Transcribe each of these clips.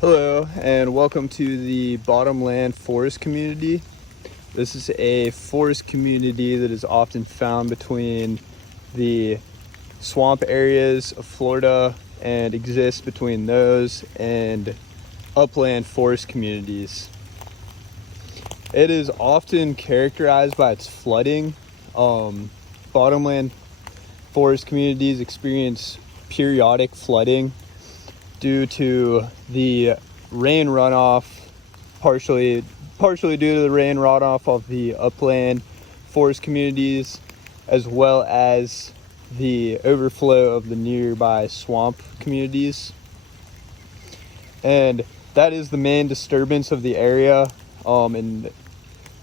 Hello and welcome to the Bottomland forest community. This is a forest community that is often found between the swamp areas of Florida and exists between those and upland forest communities. It is often characterized by its flooding. Bottomland forest communities experience periodic flooding due to the rain runoff, partially due to the rain runoff of the upland forest communities, as well as the overflow of the nearby swamp communities. And that is the main disturbance of the area, and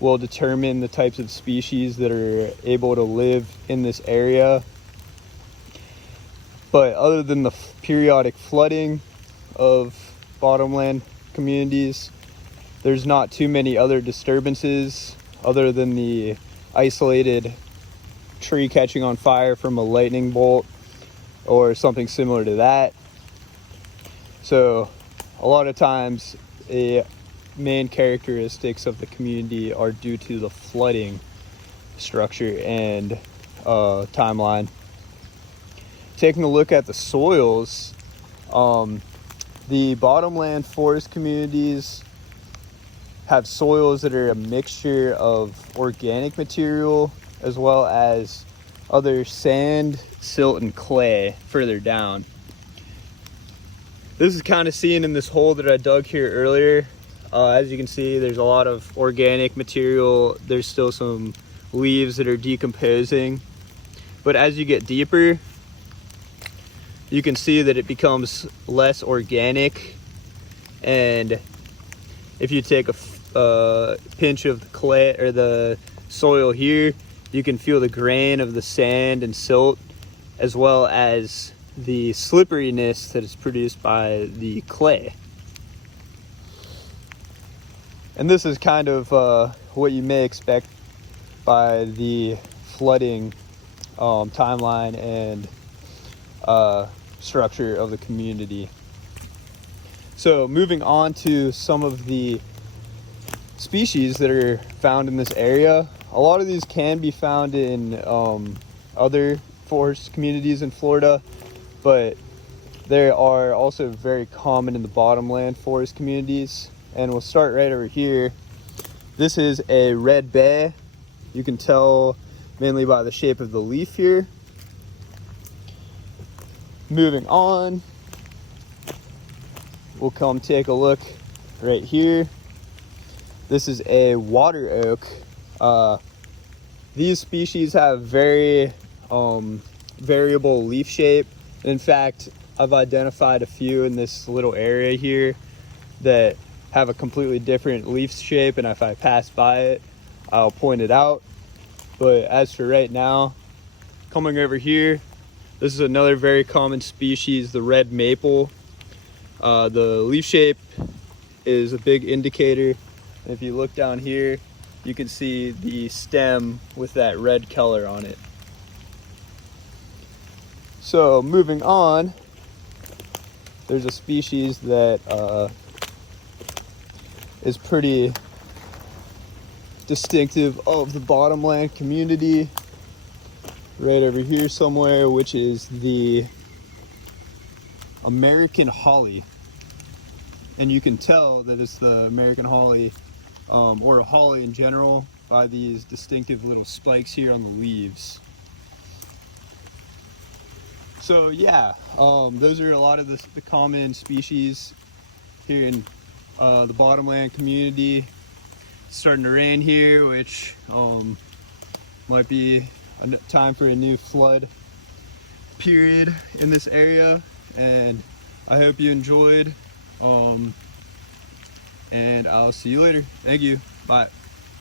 will determine the types of species that are able to live in this area. But other than the periodic flooding of bottomland communities, there's not too many other disturbances other than the isolated tree catching on fire from a lightning bolt or something similar to that. So a lot of times the main characteristics of the community are due to the flooding structure and timeline. Taking a look at the soils, the bottomland forest communities have soils that are a mixture of organic material as well as other sand, silt, and clay further down. This is kind of seen in this hole that I dug here earlier. As you can see, there's a lot of organic material. There's still some leaves that are decomposing. But as you get deeper, you can see that it becomes less organic, and if you take a pinch of the clay or the soil here, you can feel the grain of the sand and silt, as well as the slipperiness that is produced by the clay. And this is kind of what you may expect by the flooding timeline and structure of the community. So moving on to some of the species that are found in this area. A lot of these can be found in other forest communities in Florida, but they are also very common in the bottomland forest communities. And we'll start right over here. This is a red bay. You can tell mainly by the shape of the leaf here. Moving on, we'll come take a look right here. This is a water oak. These species have very variable leaf shape. In fact, I've identified a few in this little area here that have a completely different leaf shape, and if I pass by it, I'll point it out. But as for right now, coming over here, this is another very common species, the red maple. The leaf shape is a big indicator. And if you look down here, you can see the stem with that red color on it. So moving on, there's a species that is pretty distinctive of the bottomland community, right over here somewhere, which is the American holly. And you can tell that it's the American holly, or a holly in general, by these distinctive little spikes here on the leaves. So yeah, those are a lot of the common species here in the bottomland community. It's starting to rain here, which might be a time for a new flood period in this area, and I hope you enjoyed, and I'll see you later. Thank you. Bye.